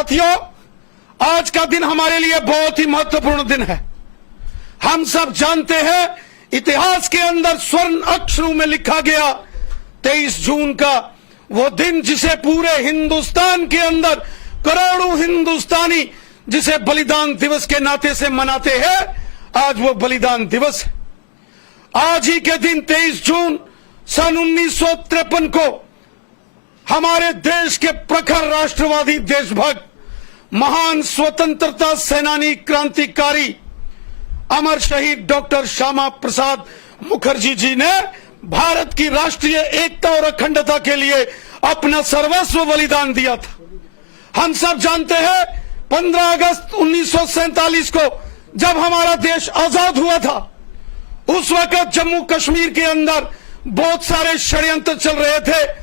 साथियों, आज का दिन हमारे लिए बहुत ही महत्वपूर्ण दिन है। हम सब जानते हैं, इतिहास के अंदर स्वर्ण अक्षरों में लिखा गया 23 जून का वो दिन, जिसे पूरे हिंदुस्तान के अंदर करोड़ों हिंदुस्तानी जिसे बलिदान दिवस के नाते से मनाते हैं। आज वो बलिदान दिवस है। आज ही के दिन 23 जून सन 1953 को हमारे देश के प्रखर राष्ट्रवादी देशभक्त, महान स्वतंत्रता सेनानी, क्रांतिकारी, अमर शहीद डॉक्टर श्यामा प्रसाद मुखर्जी जी ने भारत की राष्ट्रीय एकता और अखंडता के लिए अपना सर्वस्व बलिदान दिया था। हम सब जानते हैं 15 अगस्त 1947 को जब हमारा देश आजाद हुआ था, उस वक्त जम्मू कश्मीर के अंदर बहुत सारे षड्यंत्र चल रहे थे।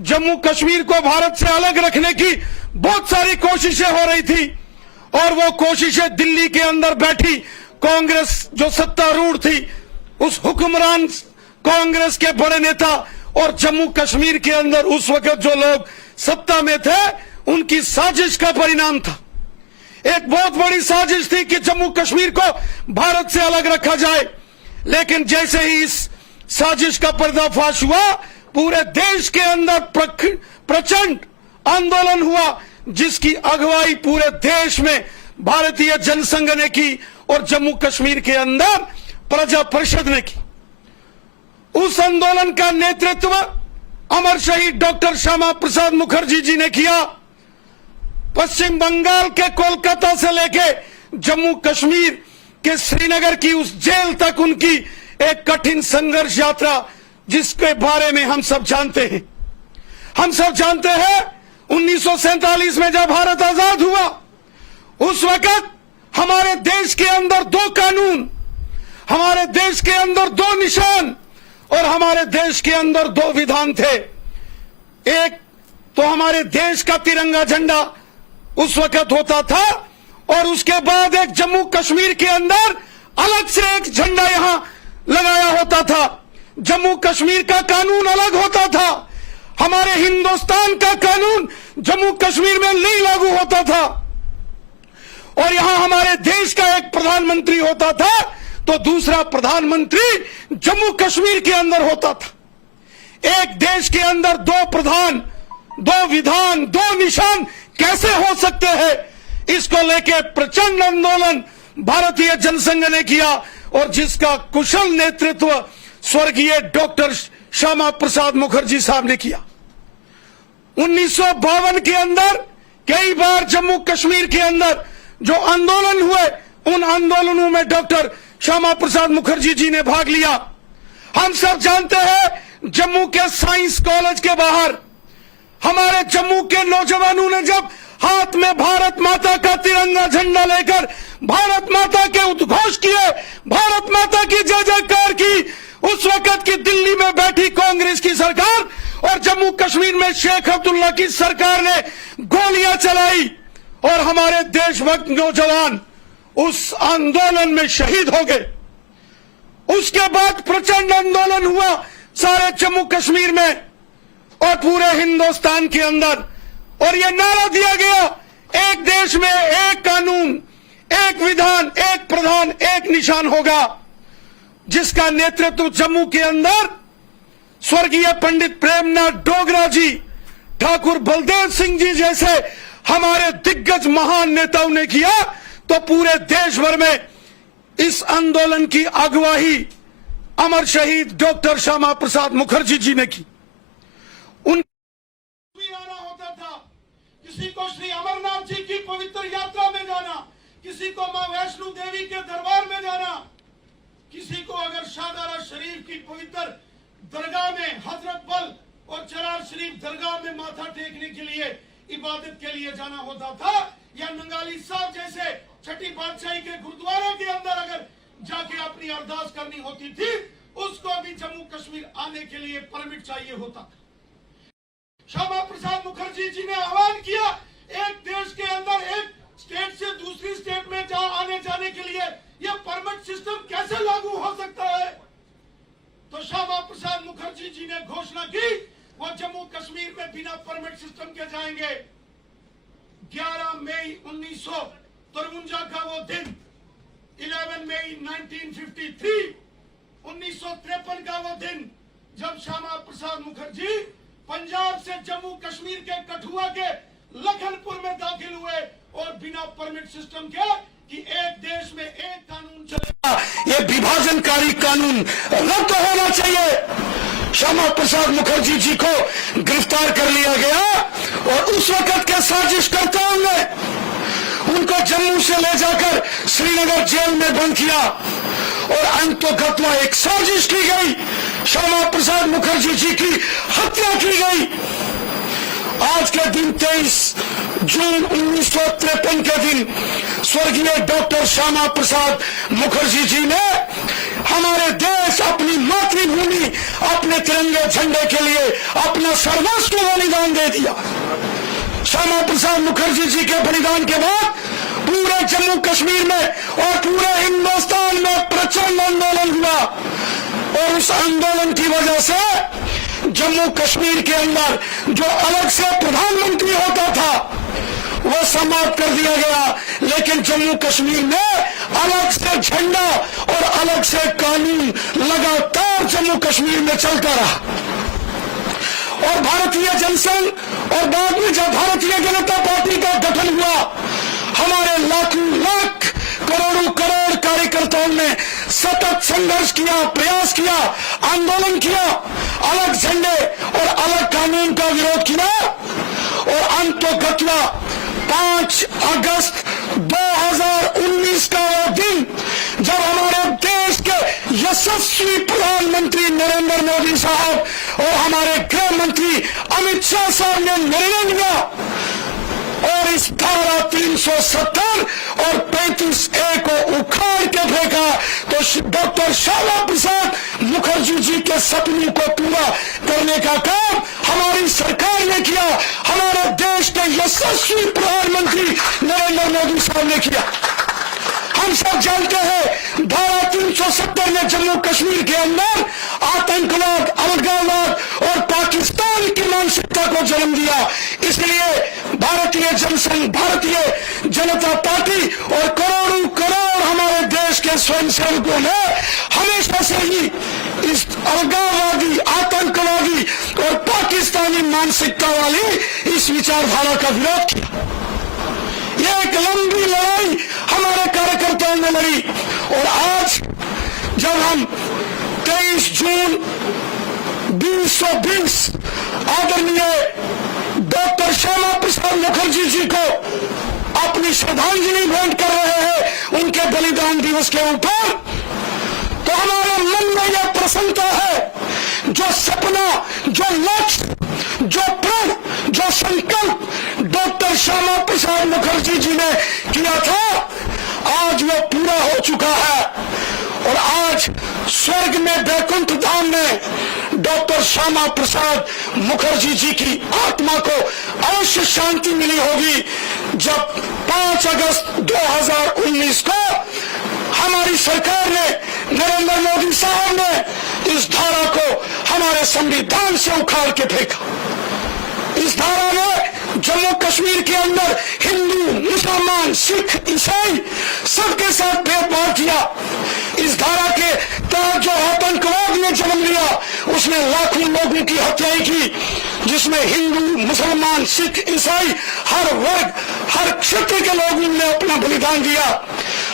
जम्मू कश्मीर को भारत से अलग रखने की बहुत सारी कोशिशें हो रही थी और वो कोशिशें दिल्ली के अंदर बैठी कांग्रेस जो सत्तारूढ़ थी, उस हुक्मरान कांग्रेस के बड़े नेता और जम्मू कश्मीर के अंदर उस वक्त जो लोग सत्ता में थे, उनकी साजिश का परिणाम था। एक बहुत बड़ी साजिश थी कि जम्मू कश्मीर को भारत से अलग रखा जाए। लेकिन जैसे ही इस साजिश का पर्दाफाश हुआ, पूरे देश के अंदर प्रचंड आंदोलन हुआ, जिसकी अगुवाई पूरे देश में भारतीय जनसंघ ने की और जम्मू कश्मीर के अंदर प्रजा परिषद ने की। उस आंदोलन का नेतृत्व अमर शहीद डॉक्टर श्यामा प्रसाद मुखर्जी जी ने किया। पश्चिम बंगाल के कोलकाता से लेके जम्मू कश्मीर के श्रीनगर की उस जेल तक उनकी एक कठिन संघर्ष यात्रा, जिसके बारे में हम सब जानते हैं। हम सब जानते हैं 1947 में जब भारत आजाद हुआ, उस वक्त हमारे देश के अंदर 2 कानून, हमारे देश के अंदर 2 निशान और हमारे देश के अंदर 2 विधान थे। एक तो हमारे देश का तिरंगा झंडा उस वक्त होता था और उसके बाद एक जम्मू कश्मीर के अंदर अलग से एक झंडा यहां लगाया होता था। जम्मू कश्मीर का कानून अलग होता था। हमारे हिंदुस्तान का कानून जम्मू कश्मीर में नहीं लागू होता था और यहां हमारे देश का एक प्रधानमंत्री होता था तो दूसरा प्रधानमंत्री जम्मू कश्मीर के अंदर होता था। एक देश के अंदर 2 प्रधान, 2 विधान, 2 निशान कैसे हो सकते हैं? इसको लेके प्रचंड आंदोलन भारतीय जनसंघ ने किया और जिसका कुशल नेतृत्व स्वर्गीय डॉक्टर श्यामा प्रसाद मुखर्जी साहब ने किया। 1952 के अंदर कई बार जम्मू कश्मीर के अंदर जो आंदोलन हुए, उन आंदोलनों में डॉक्टर श्यामा प्रसाद मुखर्जी जी ने भाग लिया। हम सब जानते हैं जम्मू के साइंस कॉलेज के बाहर हमारे जम्मू के नौजवानों ने जब हाथ में भारत माता का तिरंगा झंडा लेकर भारत माता के उद्घोष किए, भारत माता की जय जयकार की, उस वक्त की दिल्ली में बैठी कांग्रेस की सरकार और जम्मू कश्मीर में शेख अब्दुल्ला की सरकार ने गोलियां चलाई और हमारे देशभक्त नौजवान उस आंदोलन में शहीद हो गए। उसके बाद प्रचंड आंदोलन हुआ सारे जम्मू कश्मीर में और पूरे हिंदुस्तान के अंदर, और यह नारा दिया गया, एक देश में एक कानून, एक विधान, एक प्रधान, एक निशान होगा, जिसका नेतृत्व जम्मू के अंदर स्वर्गीय पंडित प्रेमनाथ डोगरा जी, ठाकुर बलदेव सिंह जी जैसे हमारे दिग्गज महान नेताओं ने किया। तो पूरे देश भर में इस आंदोलन की अगुवाई अमर शहीद डॉक्टर श्यामा प्रसाद मुखर्जी जी ने की। आना होता था, किसी को श्री अमरनाथ जी की पवित्र यात्रा में जाना, किसी को मां वैष्णो देवी के दरबार में जाना, किसी को अगर शाहदरा शरीफ की पवित्र दरगाह में हजरत बल और चरार शरीफ दरगाह में माथा टेकने के लिए, इबादत के लिए जाना होता था, या नंगाली साहब जैसे छठी बादशाही के गुरुद्वारा के अंदर अगर जाके अपनी अरदास करनी होती थी, उसको भी जम्मू कश्मीर आने के लिए परमिट चाहिए होता था। श्यामा प्रसाद मुखर्जी जी ने आह्वान किया, एक देश के अंदर एक स्टेट से दूसरी स्टेट में आने जाने के लिए यह परमिट सिस्टम कैसे लागू हो सकता है? तो श्यामा प्रसाद मुखर्जी जी ने घोषणा की, वो जम्मू कश्मीर में बिना परमिट सिस्टम के जाएंगे। 11 मई 1953 का वो दिन, 11 मई 1953, 1953 का वो दिन जब श्यामा प्रसाद मुखर्जी पंजाब से जम्मू कश्मीर के कठुआ के लखनपुर में दाखिल हुए और बिना परमिट सिस्टम के कि एक देश में एक कानून चलेगा, ये विभाजनकारी कानून रद्द होना चाहिए। श्यामा प्रसाद मुखर्जी जी को गिरफ्तार कर लिया गया और उस वक्त के साजिशकर्ताओं ने उनको जम्मू से ले जाकर श्रीनगर जेल में बंद किया और अंततः एक साजिश की गई, श्यामा प्रसाद मुखर्जी जी की हत्या की गई। आज के दिन 23 जून 1953 के दिन स्वर्गीय डॉक्टर श्यामा प्रसाद मुखर्जी जी ने हमारे देश, अपनी मातृभूमि, अपने तिरंगे झंडे के लिए अपना सर्वस्व बलिदान दे दिया। श्यामा प्रसाद मुखर्जी जी के बलिदान के बाद पूरे जम्मू कश्मीर में और पूरे हिंदुस्तान में प्रचंड आंदोलन हुआ और उस आंदोलन की वजह से जम्मू कश्मीर के अंदर जो अलग से प्रधानमंत्री होता था वो समाप्त कर दिया गया, लेकिन जम्मू कश्मीर में अलग से झंडा और अलग से कानून लगातार जम्मू कश्मीर में चलता रहा। और भारतीय जनसंघ और बाद में जब भारतीय जनता पार्टी का गठन हुआ, हमारे लाखों लाख करोड़ों करोड़ कार्यकर्ताओं ने सतत संघर्ष किया, प्रयास किया, आंदोलन किया, अलग झंडे और अलग कानून का विरोध किया और अंततः 5 अगस्त 2019 का वो दिन जब हमारे देश के यशस्वी प्रधानमंत्री नरेंद्र मोदी साहब और हमारे गृह मंत्री अमित शाह साहब ने निर्णय लिया और इस धारा 370 और 35A को उखाड़ के फेंका, तो डॉक्टर श्यामा प्रसाद मुखर्जी जी के सपनों को पूरा करने का काम हमारी सरकार ने किया, हमारे देश के यशस्वी प्रधानमंत्री नरेंद्र मोदी साहब ने किया। हम सब जानते हैं धारा 370 ने जम्मू कश्मीर के अंदर आतंकवाद, अलगाववाद और पाकिस्तान की मानसिकता को जन्म दिया। इसलिए भारतीय जनसंघ, भारतीय जनता पार्टी और करोड़ों करोड़ हमारे देश के स्वयंसेवकों ने हमेशा से ही इस अलगाववादी, आतंकवादी और पाकिस्तानी मानसिकता वाली इस विचारधारा का विरोध किया। यह एक लंबी लड़ाई हमारे कार्यकर्ताओं ने लड़ी और आज जब हम 23 जून 2020 आदरणीय डॉक्टर श्यामा प्रसाद मुखर्जी जी को अपनी श्रद्धांजलि भेंट कर रहे हैं उनके बलिदान दिवस के ऊपर, तो हमारे मन में यह प्रसन्नता है, जो सपना, जो लक्ष्य, जो प्रण, जो संकल्प डॉक्टर श्यामा प्रसाद मुखर्जी जी ने किया था, आज वो पूरा हो चुका है और आज स्वर्ग में, वैकुंठ धाम में डॉक्टर श्यामा प्रसाद मुखर्जी जी की आत्मा को अवश्य शांति मिली होगी जब 5 अगस्त 2019 को हमारी सरकार ने, नरेंद्र मोदी साहब ने इस धारा को हमारे संविधान से उखाड़ के फेंका। इस धारा ने जम्मू कश्मीर के अंदर हिंदू, मुसलमान, सिख, ईसाई सबके साथ भेदभाव किया। इस धारा के तहत जो आतंकवाद ने जन्म लिया उसने लाखों लोगों की हत्याएं की, जिसमें हिंदू, मुसलमान, सिख, ईसाई हर वर्ग, हर क्षेत्र के लोगों ने अपना बलिदान दिया।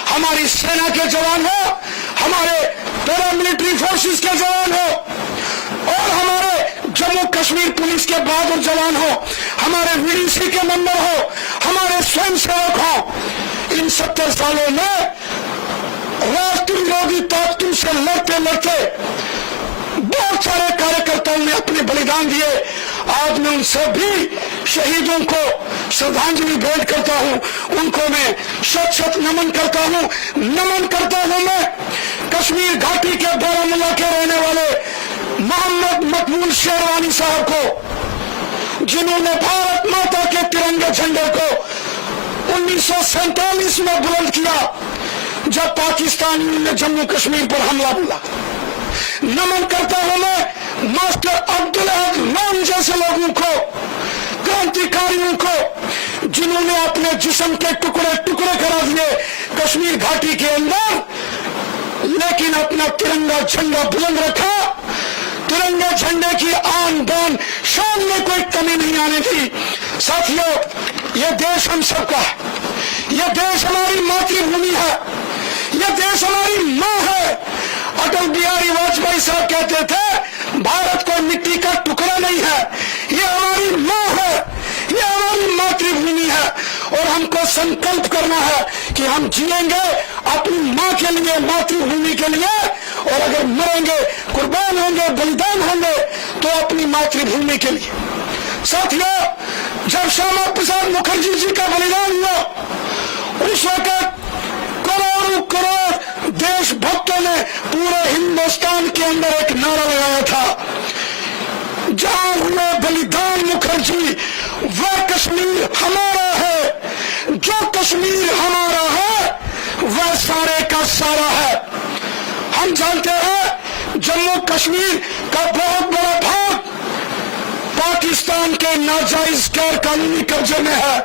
हमारी सेना के जवान हो, हमारे पैरामिलिट्री फोर्सेस के जवान हो और हमारे जम्मू कश्मीर पुलिस के बहादुर जवान हो, हमारे VDC के मेंबर हो, हमारे स्वयंसेवक हो, इन 70 सालों में राष्ट्र विरोधी ताकतों से लड़ते लड़ते बहुत सारे कार्यकर्ताओं ने अपने बलिदान दिए। आज मैं उन सभी शहीदों को श्रद्धांजलि भेंट करता हूं, उनको मैं शत शत नमन करता हूं। नमन करता हूं मैं कश्मीर घाटी के बारामूला के रहने वाले मोहम्मद मकबूल शेरवानी साहब को, जिन्होंने भारत माता के तिरंगे झंडे को 1947 में बुलंद किया जब पाकिस्तानियों ने जम्मू कश्मीर पर हमला बोला। नमन करता हूं मैं मास्टर अब्दुल अहद लोन जैसे लोगों को, क्रांतिकारियों को, जिन्होंने अपने जिस्म के टुकड़े टुकड़े करा दिए कश्मीर घाटी के अंदर, लेकिन अपना तिरंगा झंडा बुलंद रखा। तिरंगे झंडे की आन बान शान में कोई कमी नहीं आने दी। साथियों, यह देश हम सबका है, यह देश हमारी मातृभूमि है, यह देश हमारी मां है। अटल बिहारी वाजपेयी साहब कहते थे भारत कोई मिट्टी का टुकड़ा नहीं है, यह हमारी मां है, यह हमारी मातृभूमि है। और हमको संकल्प करना है कि हम जिएंगे अपनी मां के लिए, मातृभूमि के लिए, और अगर मरेंगे, कुर्बान होंगे, बलिदान होंगे तो अपनी मातृभूमि के लिए। साथियों, जब श्यामा प्रसाद मुखर्जी जी का बलिदान हुआ उस वक्त करोड़ों करोड़ देशभक्तों ने पूरे हिंदुस्तान के अंदर एक नारा लगाया था, जहां हुए बलिदान मुखर्जी वह कश्मीर हमारा है, जो कश्मीर हमारा है वह सारे का सारा है। हम जानते हैं जम्मू कश्मीर का बहुत बड़ा भाग पाकिस्तान के नाजायज गैर कानूनी कब्जे में है,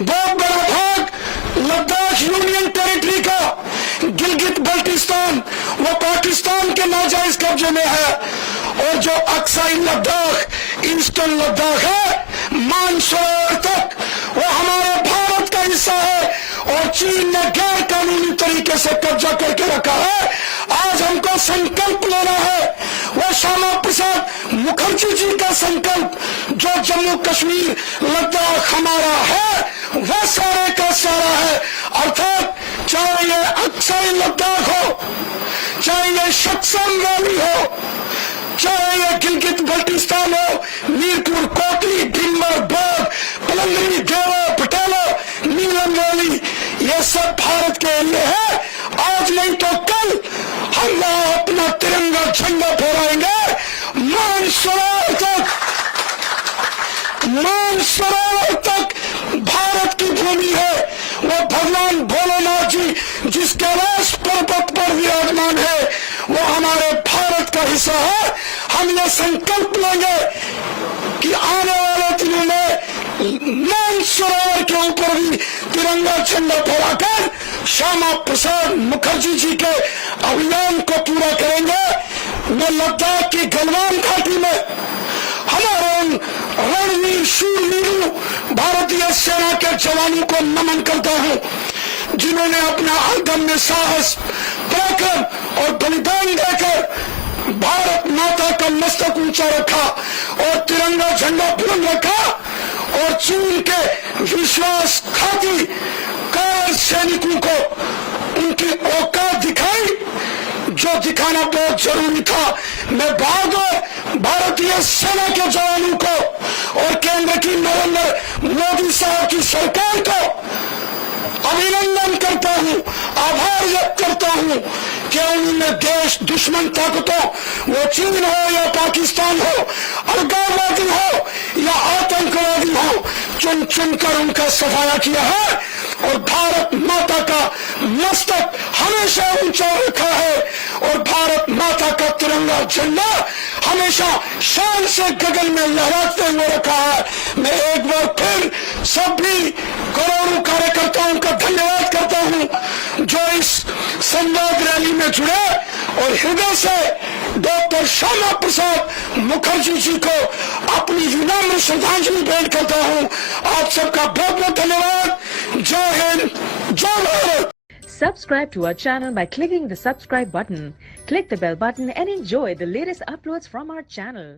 बहुत बड़ा भाग लद्दाख यूनियन टेरिटरी का, गिलगित बल्टिस्तान वो पाकिस्तान के नाजायज कब्जे में है, और जो अक्साई लद्दाख, ईस्टर्न लद्दाख है, मानसरोवर तक वो हमारे भारत का हिस्सा है, और चीन ने गैर कानूनी तरीके से कब्जा करके रखा है। आज हमको संकल्प लेना है, वो श्यामा प्रसाद मुखर्जी जी का संकल्प, जो जम्मू कश्मीर लद्दाख हमारा है वह सारे का सारा है। अर्थात चाहे ये अक्साई लद्दाख हो, चाहे ये शक्सन वैली हो, चाहे ये गिलगित बल्टिस्तान हो, मीरपुर, कोटली, भिम्बर, बाग, पलंगरी, देवा, पटेलो, नीलम वैली, ये सब भारत के लिए है। आज नहीं तो कल हम वहां अपना तिरंगा झंडा फहराएंगे। मानसरोवर तक भारत की भूमि है। वो भगवान भोलेनाथ जी जिस कैलाश पर्वत पर विराजमान है वो हमारे भारत का हिस्सा है। हम ये संकल्प लेंगे कि आने वाले दिनों में मानसरोवर के ऊपर भी तिरंगा झंडा फहराकर श्यामा प्रसाद मुखर्जी जी के अभियान को पूरा करेंगे। मैं लद्दाख की गलवान घाटी में हमारे उन रणवीर शूरवीरों भारतीय सेना के जवानों को नमन करता हूं जिन्होंने अपना अदम्य साहस, पराक्रम और बलिदान देकर भारत माता का मस्तक ऊंचा रखा और तिरंगा झंडा बुलंद रखा, और चीन के विश्वासघाती कायर सैनिकों को उनकी औकात दिखाई, जो दिखाना बहुत जरूरी था। मैं बार-बार भारतीय सेना के जवानों को और केंद्र की नरेंद्र मोदी साहब की सरकार को अभिनंदन करता हूं, आभार व्यक्त करता हूं कि उन्होंने देश दुश्मन ताकतों, वो चीन हो या पाकिस्तान हो, अलगाववादी हो या आतंकवादी हो, चुन चुनकर उनका सफाया किया है और भारत माता का मस्तक हमेशा ऊंचा रखा है और भारत माता का तिरंगा झंडा हमेशा शान से गगन में लहराते हुए रखा है। मैं एक बार फिर सभी करोड़ों कार्यकर्ताओं का धन्यवाद करता हूं जो इस संवाद रैली में जुड़े और हृदय से डॉक्टर श्यामा प्रसाद मुखर्जी जी को अपनी विनम्र श्रद्धांजलि भेंट करता हूं। आप सबका बहुत बहुत धन्यवाद। जय हिंद, जय Bharat. Subscribe to our channel by clicking the subscribe button. Click the bell button and enjoy the latest uploads from our channel.